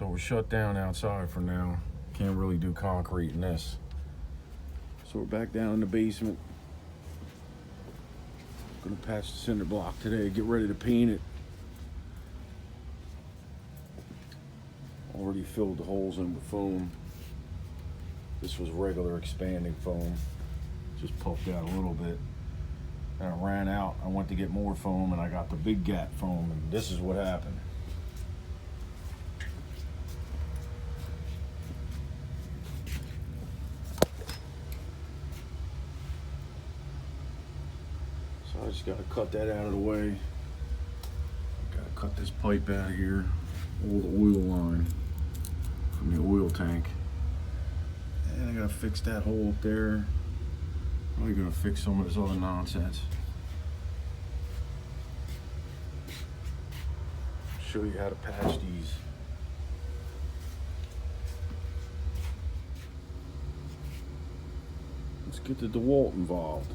So we're shut down outside for now. Can't really do concrete in this. So we're back down in the basement. Gonna patch the cinder block today, get ready to paint it. Already filled the holes in with foam. This was regular expanding foam. Just puffed out a little bit. And I ran out. I went to get more foam and I got the big gap foam, and this is what happened. So I just gotta cut that out of the way. Gotta cut this pipe out of here. All the oil line from the oil tank. And I gotta fix that hole up there. Probably gonna fix some of this other nonsense. Show you how to patch these. Let's get the DeWalt involved.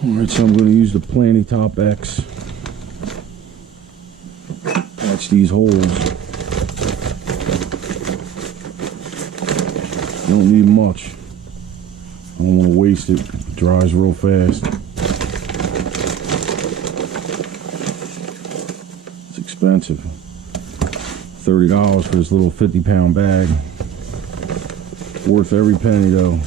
Alright, so I'm going to use the Plani Top X. Patch these holes. Don't need much. I don't want to waste it. It dries real fast. It's expensive. $30 for this little 50-pound bag. Worth every penny though.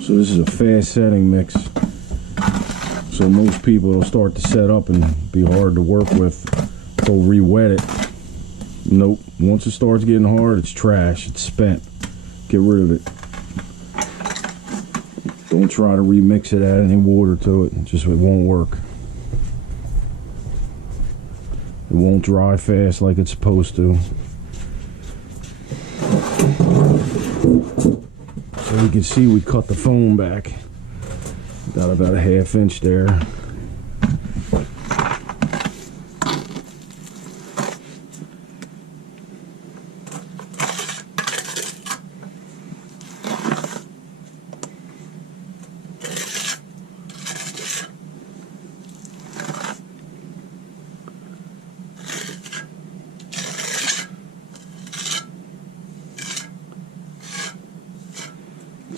So this is a fast setting mix. So most people, it'll start to set up and be hard to work with. They'll re-wet it. Nope. Once it starts getting hard, it's trash. It's spent. Get rid of it. Don't try to remix it, add any water to it. It won't work. It won't dry fast like it's supposed to. So you can see we cut the foam back. Got about a ½ inch there.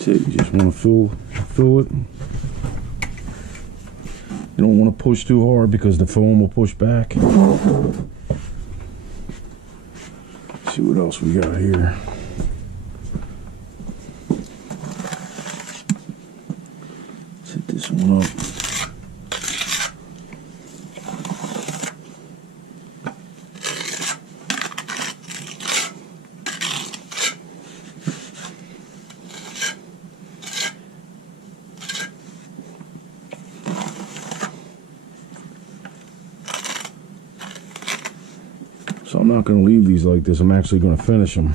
You just want to fill it. You don't want to push too hard because the foam will push back. Let's see what else we got here. Let's hit this one up. not going to leave these like this. I'm actually going to finish them.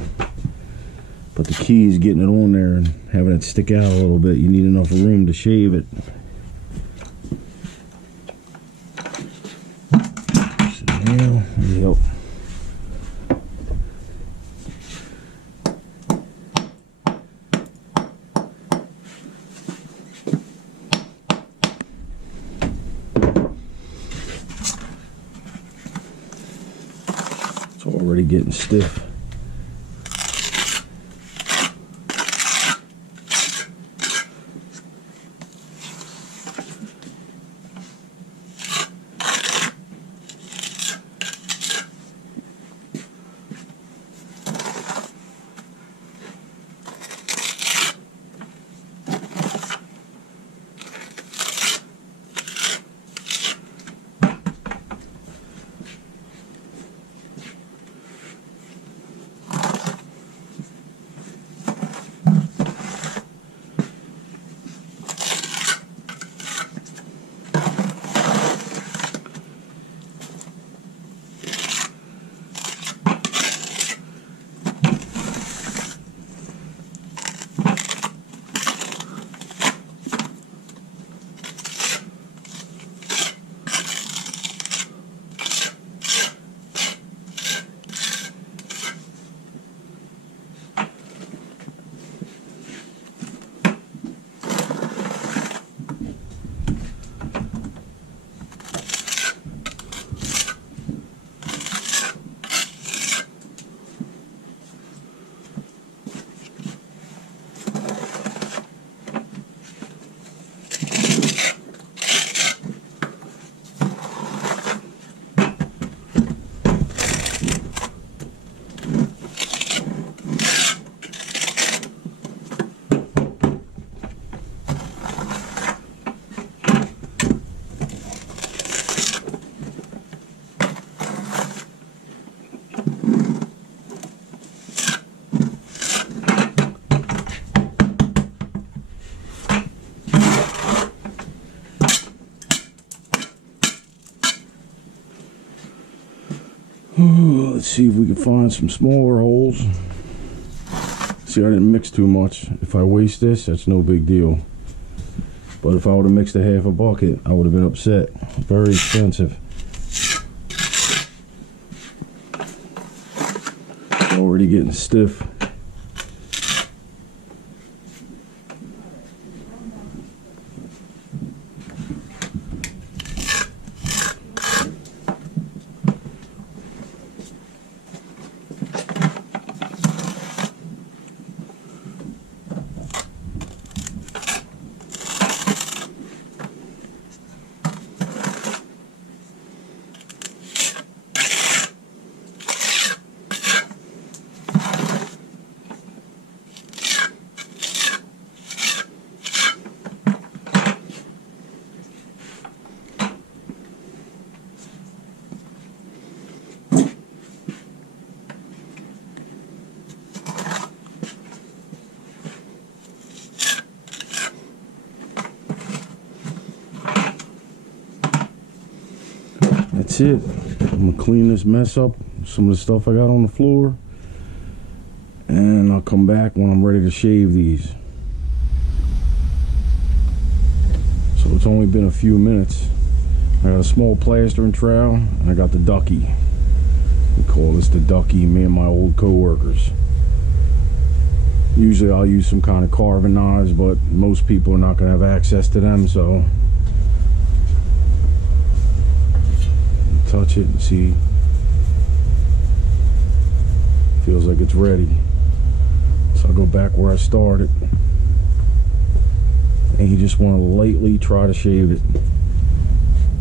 But the key is getting it on there and having it stick out a little bit. You need enough room to shave it. So now, yep. It's already getting stiff. Let's see if we can find some smaller holes. See, I didn't mix too much. If I waste this, that's no big deal. But if I would have mixed a half a bucket, I would have been upset. Very expensive. Already getting stiff. That's it. I'm gonna clean this mess up, some of the stuff I got on the floor, and I'll come back when I'm ready to shave these. So it's only been a few minutes. I got a small plastering trowel, and I got the ducky. We call this the ducky, me and my old co-workers. Usually I'll use some kind of carving knives, but most people are not gonna have access to them, so touch it and see. Feels like it's ready. So I'll go back where I started. And you just want to lightly try to shave it.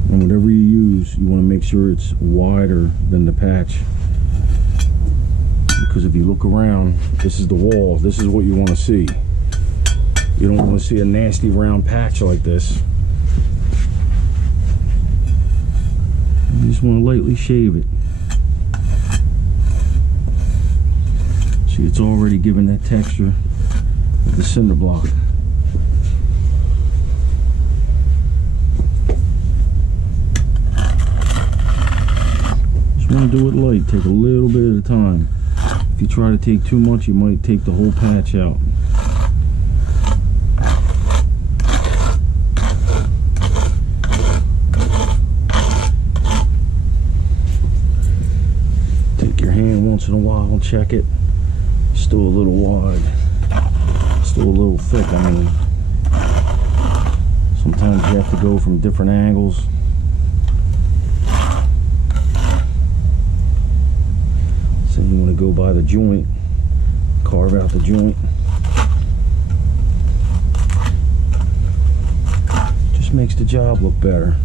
And whatever you use, you want to make sure it's wider than the patch. Because if you look around, this is the wall. This is what you want to see. You don't want to see a nasty round patch like this. You just want to lightly shave it. See, it's already given that texture of the cinder block. Just want to do it light. Take a little bit at a time. If you try to take too much, you might take the whole patch out. Take your hand once in a while and check it. Still a little wide. Still a little thick. I mean, sometimes you have to go from different angles. So you want to go by the joint, carve out the joint. Just makes the job look better.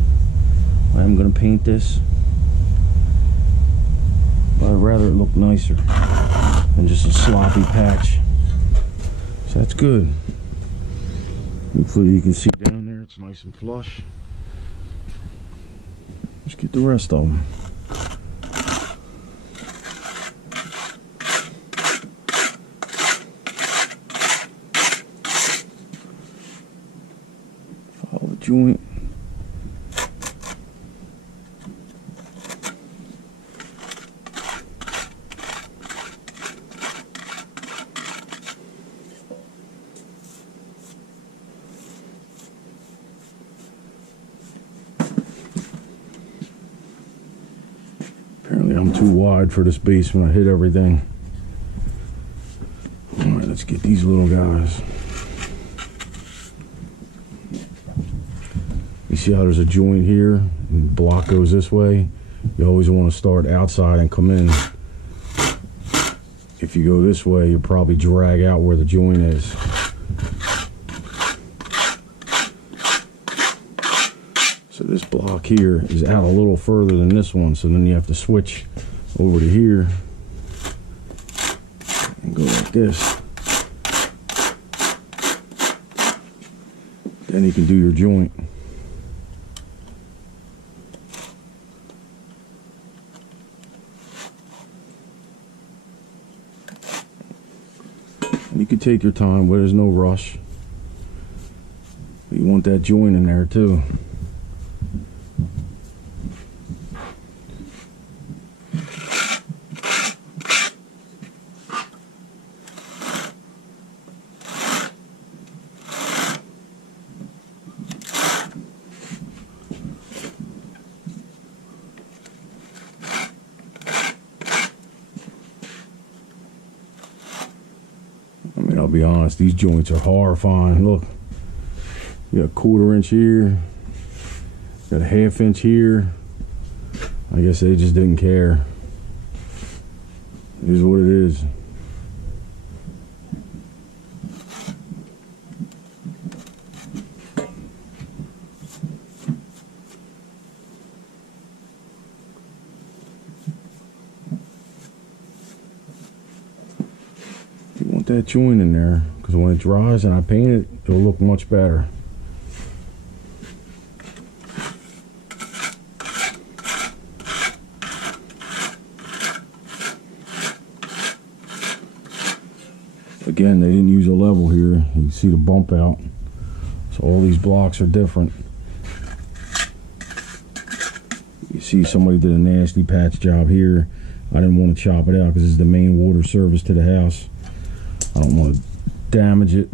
I'm going to paint this, but I'd rather it look nicer than just a sloppy patch. So that's good. Hopefully you can see down there it's nice and flush. Let's get the rest of them. Follow the joint. Apparently I'm too wide for this basement. I hit everything. Alright, let's get these little guys. You see how there's a joint here and the block goes this way? You always want to start outside and come in. If you go this way, you'll probably drag out where the joint is. So this block here is out a little further than this one, so then you have to switch over to here and go like this. Then you can do your joint. And you can take your time, but there's no rush. But you want that joint in there too. I mean, I'll be honest, these joints are horrifying. Look, you got a 1/4 inch here, got a 1/2 inch here. I guess they just didn't care. It is what it is. That joint in there, because when it dries and I paint it, it'll look much better. Again, they didn't use a level here. You can see the bump out, so all these blocks are different. You see somebody did a nasty patch job here. I didn't want to chop it out because this is the main water service to the house. I don't want to damage it.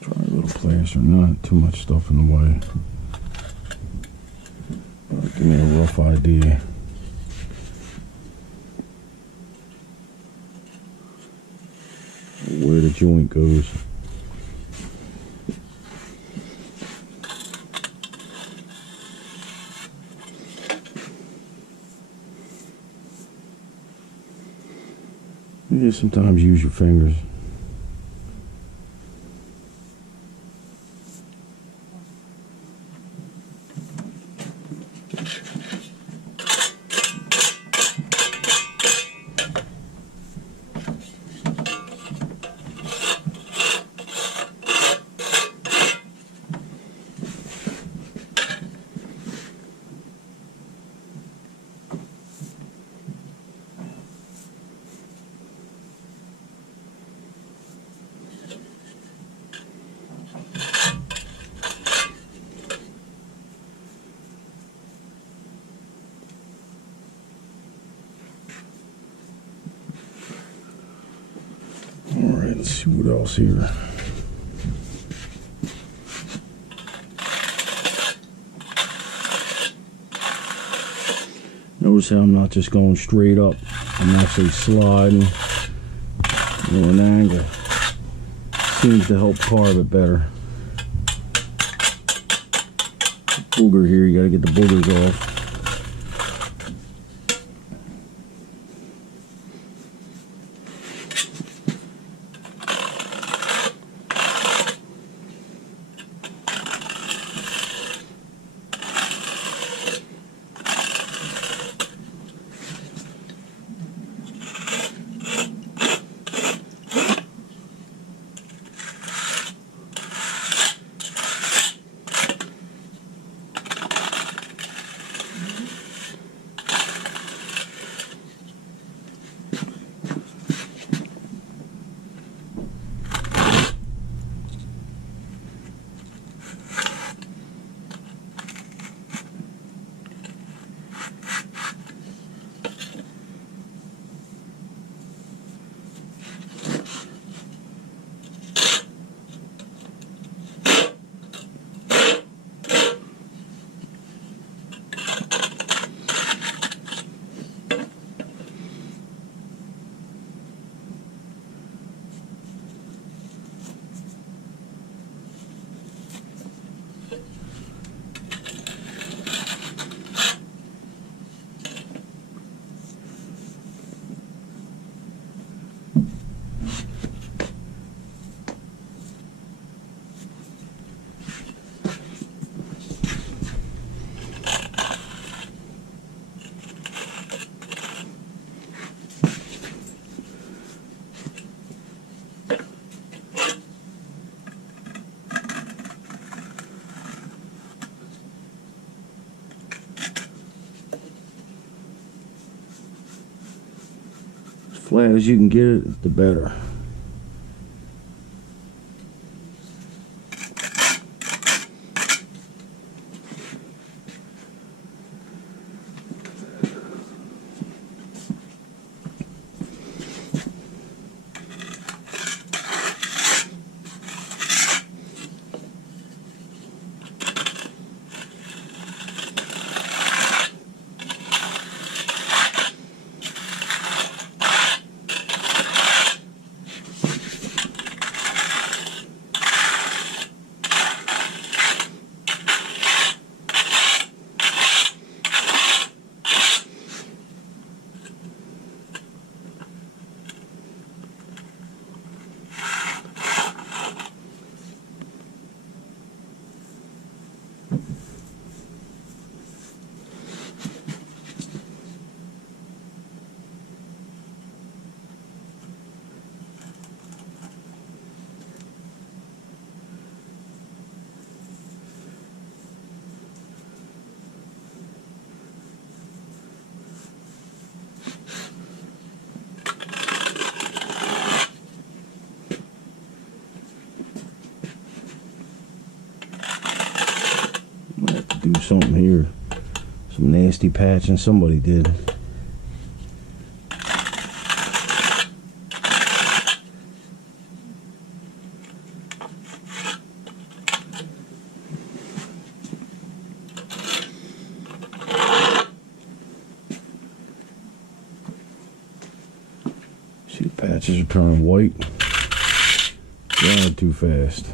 Try a little plaster, not too much stuff in the way. Give me a rough idea. Where the joint goes. You just sometimes use your fingers. Let's see what else here. Notice how I'm not just going straight up. I'm actually sliding at an angle. Seems to help carve it better. Booger here, you gotta get the boogers off. Flat as you can get it, the better. Do something here. Some nasty patching somebody did. See, the patches are turning white. Dried too fast.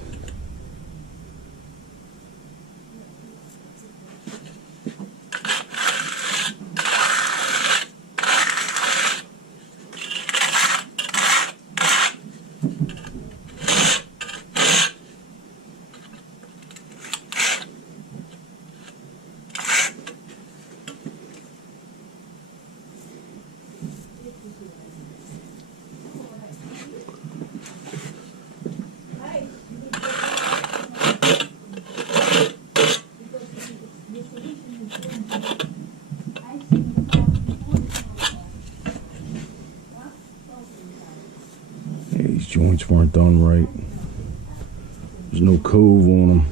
These joints weren't done right. There's no cove on them.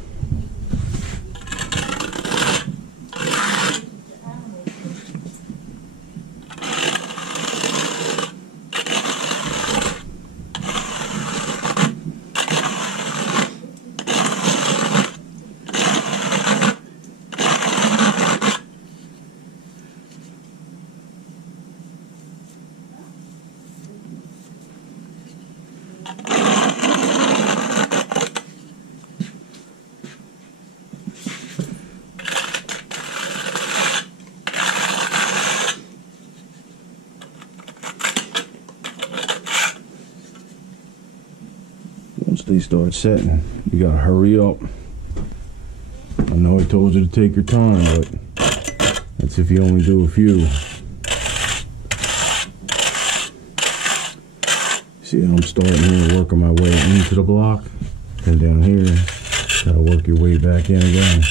Once they start setting, you gotta hurry up. I know I told you to take your time, but that's if you only do a few. See how I'm starting here, working my way into the block, and down here, gotta work your way back in again.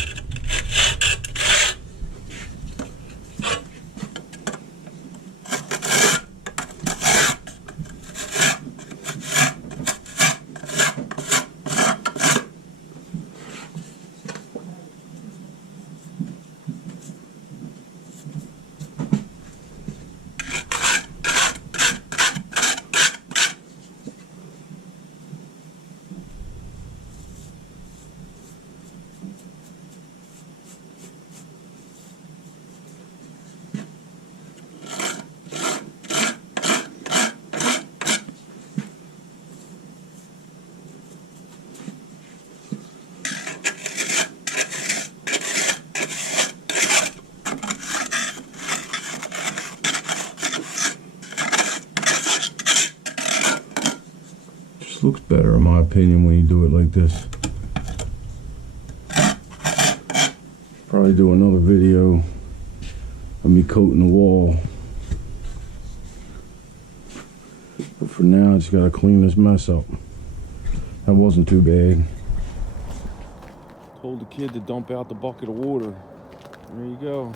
Looks better in my opinion when you do it like this. Probably do another video of me coating the wall, but for now I just gotta clean this mess up. That wasn't too bad. Told the kid to dump out the bucket of water. There you go.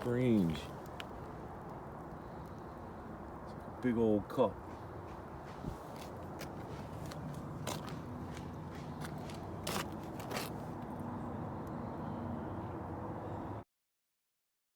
Strange. It's like a big old cup.